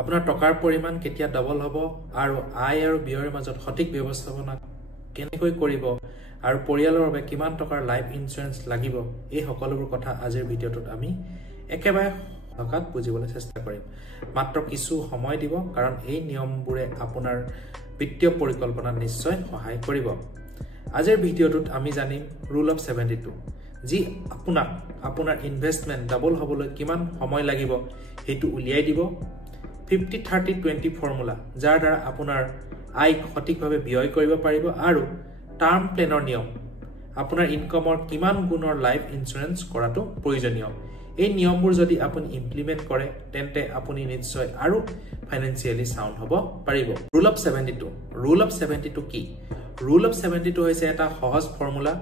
আপোনাৰ টকাৰ পৰিমাণ কেতিয়া ডাবল হ'ব আৰু আয় আৰু ব্যয়ৰ মাজত সঠিক ব্যৱস্থাপনা কেনেকৈ কৰিব আৰু পৰিয়ালৰ বাবে কিমান টকাৰ লাইফ ইন্সুৰেন্স লাগিব এই সকলোবোৰ কথা আজিৰ ভিডিঅ'টোত আমি একেবাৰে সহজত বুজিবলৈ চেষ্টা কৰিম মাত্ৰ কিছু সময় দিব কাৰণ এই নিয়মবোৰে আপোনাৰ বিত্তীয় পৰিকল্পনাত নিশ্চয় সহায় কৰিব আজিৰ ভিডিঅ'টোত আমি জানিম ৰুল অফ 72 যি আপোনাক আপোনাৰ ইনভেষ্টমেন্ট ডাবল হ'বলৈ কিমান সময় লাগিব হেতু উলিয়াই দিব 50-30-20 ফৰ্মুলা যাৰ দ্বাৰা আপোনাৰ আয় সঠিকভাৱে ব্যয় কৰিব পাৰিব আৰু টাৰ্ম প্লেনৰ নিয়ম আপোনাৰ ইনকামৰ কিমান গুণৰ লাইফ ইন্সুৰেন্স কৰাটো প্ৰয়োজনীয় এই নিয়মবোৰ যদি আপুনি ইমপ্লিমেন্ট কৰে তেন্তে আপুনি নিশ্চয় আৰু ফাইনান্সিয়ালি সাউন্ড হ'ব পাৰিব ৰুল অফ 72 কি ৰুল অফ 72 হৈছে এটা সহজ ফৰ্মুলা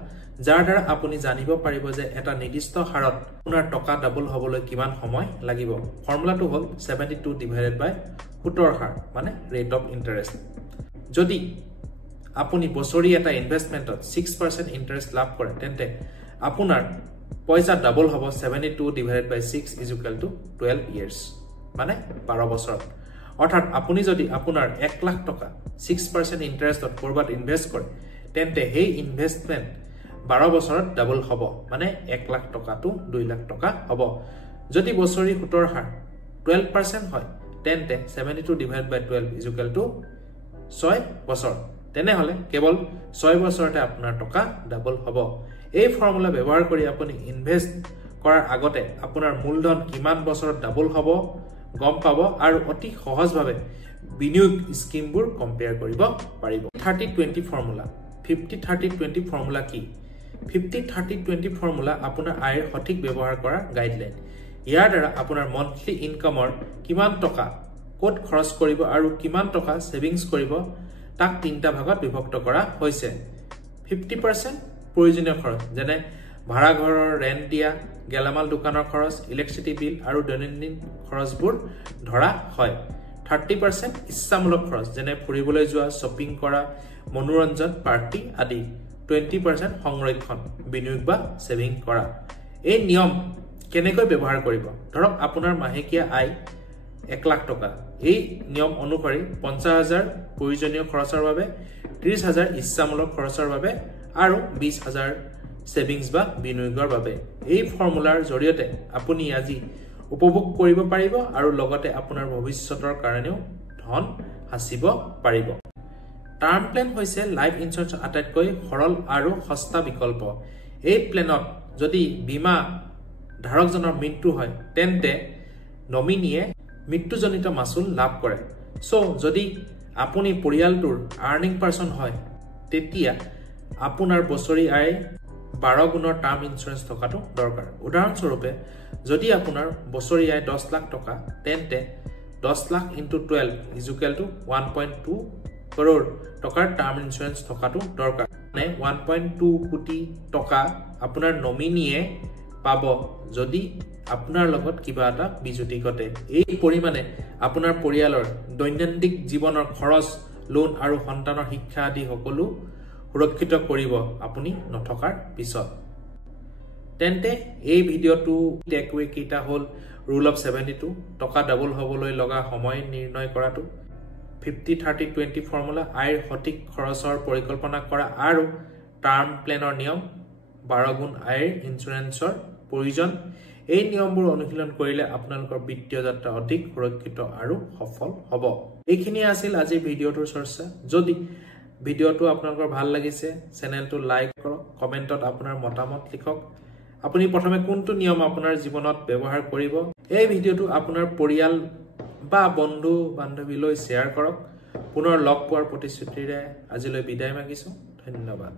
যাৰ দ্বাৰা আপুনি জানিব পাৰিব যে এটা নিৰ্দিষ্ট হাৰত আপোনাৰ টকা ডাবল হ'বলৈ কিমান সময় লাগিব ফৰ্মুলাটো হ'ল 72 ডিভাইডেড বাই সুতৰ হাৰ মানে ৰেট অফ ইন্টাৰেষ্ট যদি আপুনি বছৰি এটা ইনভেষ্টমেন্টত 6% ইন্টাৰেষ্ট লাভ কৰে তেন্তে আপোনাৰ পইচা ডাবল হ'ব 72 divided by 6 is equal to 12 years মানে 12 বছৰ অৰ্থাৎ আপুনি যদি আপোনাৰ 1 লাখ টকা 6% ইন্টাৰেষ্টত কৰবাত ইনভেষ্ট কৰে তেন্তে সেই ইনভেষ্টমেন্ট 12 বছৰত ডাবল হ'ব মানে 1 লাখ টকাটো 2 লাখ টকা হ'ব যদি বছৰি সুতৰ হাৰ 12% হয় তেন্তে 72 divided by 12 is equal to 6 বছৰ তেনেহলে কেৱল 6 বছৰতে আপোনাৰ টকা ডাবল হ'ব এই ফৰ্মুলা ব্যৱহাৰ কৰি আপুনি ইনভেষ্ট কৰাৰ আগতে আপোনাৰ মূলধন কিমান বছৰত ডাবল হ'ব গম পাব আৰু অতি সহজভাৱে বিনিয়োগ স্কিমবোৰ কম্পেয়াৰ কৰিব পাৰিব 30-20 ফৰ্মুলা 50-30-20 ফৰ্মুলা কি 50-30-20 ফৰ্মুলা আপোনাৰ আয়ৰ সঠিক ব্যৱহাৰ কৰা গাইডলাইন ইয়াৰ দ্বাৰা আপোনাৰ মন্থলি ইনকামৰ কিমান টকা ক'ত খৰচ কৰিব আৰু কিমান টকা সেভিংস কৰিব তাক তিনটা ভাগত বিভক্ত কৰা হৈছে 50% প্ৰয়োজনীয় খৰচ যেনে ভাড়া ঘৰৰ ৰেন্ট দিয়া গেলামাল দোকানৰ খৰচ ইলেক্ট্ৰিচিটি বিল আৰু দৈনন্দিন খৰচবোৰ ধৰা হয় 30% ইচ্ছামূলক খৰচ যেনে ফুৰিবলৈ যোৱা শ্বপিং কৰা মনোৰঞ্জন পাৰ্টি আদি 20% সংৰক্ষণ বিনিয়োগ বা সেভিং কৰা এই নিয়ম কেনেকৈ ব্যৱহাৰ কৰিব ধৰক আপোনাৰ মাহেকীয়া আয় 1 লাখ টকা এই নিয়ম অনুসৰি 50,000 প্ৰয়োজনীয় খৰচৰ বাবে 30,000 ইচ্ছামূলক খৰচৰ বাবে আৰু 20,000 সেভিংস বা বিনিয়োগৰ বাবে এই ফৰ্মুলাৰ জৰিয়তে আপুনি আজি উপভোগ কৰিব পাৰিব আৰু লগতে আপোনাৰ ভৱিষ্যতৰ কাৰণেও ধন হাসিব পাৰিব টাৰ্ম প্লেন হৈছে লাইফ ইন্সুৰেন্স আটাইতকৈ সৰল আৰু সস্তা বিকল্প এই প্লেনত যদি বীমা ধাৰকজনৰ মৃত্যু হয় তেন্তে নমিনিয়ে মৃত্যুজনিত মাসুল লাভ কৰে সো যদি আপুনি পৰিয়ালটোৰ আৰ্নিং পাৰ্সন হয় তেতিয়া আপোনাৰ বছৰি আয় 12 গুণৰ টাৰ্ম ইন্সুৰেন্স থকাটো দৰকাৰ উদাহৰণস্বৰূপে যদি আপোনাৰ বছৰি আয় 10 লাখ টকা তেন্তে 10 lakh into 12 is equal two 1.2 কৰৰ টকাৰ টাৰ্ম ইন্সুৰেন্স থকাটো দৰকাৰ মানে 1.2 কোটি টকা আপোনাৰ নমিনিয়ে পাব যদি আপোনাৰ লগত কিবা এটা বিজুতি ঘটে এই পৰিমাণে আপোনাৰ পৰিয়ালৰ দৈনন্দিন জীৱনৰ খৰচ লোন আৰু সন্তানৰ শিক্ষা আদি সকলো সুৰক্ষিত কৰিব আপুনি নথকাৰ পিছত তেন্তে এই ভিডিঅটো টেকৱে কিটা হ'ল ৰুল অফ 72 টকা ডাবল হ'বলৈ লগা সময় নিৰ্ণয় কৰাটো 50-30-20 ফৰ্মুলা আয়ৰ সঠিক খৰচৰ পৰিকল্পনা কৰা আৰু টাৰ্ম প্লেনৰ নিয়ম 12 গুণ আয়ৰ ইন্সুৰেন্সৰ প্ৰয়োজন এই নিয়মবোৰ অনুশীলন কৰিলে আপোনালোকৰ বিত্তীয় যাত্ৰা অধিক সুৰক্ষিত আৰু সফল হ'ব এইখিনি আছিল আজি ভিডিঅটোৰ চৰ্চা যদি ভিডিঅটো আপোনালোকৰ ভাল লাগিছে চেনেলটো লাইক কৰক কমেন্টত আপোনাৰ মতামত লিখক আপুনি প্ৰথমে কোনটো নিয়ম আপোনাৰ জীৱনত ব্যৱহাৰ কৰিব এই ভিডিঅটো আপোনাৰ পৰিয়াল বা বন্ধু বান্ধৱীলৈ শ্বেয়াৰ কৰক পুনৰ লগ পোৱাৰ প্ৰতিশ্ৰুতিৰে আজিলৈ বিদায় মাগিছো ধন্যবাদ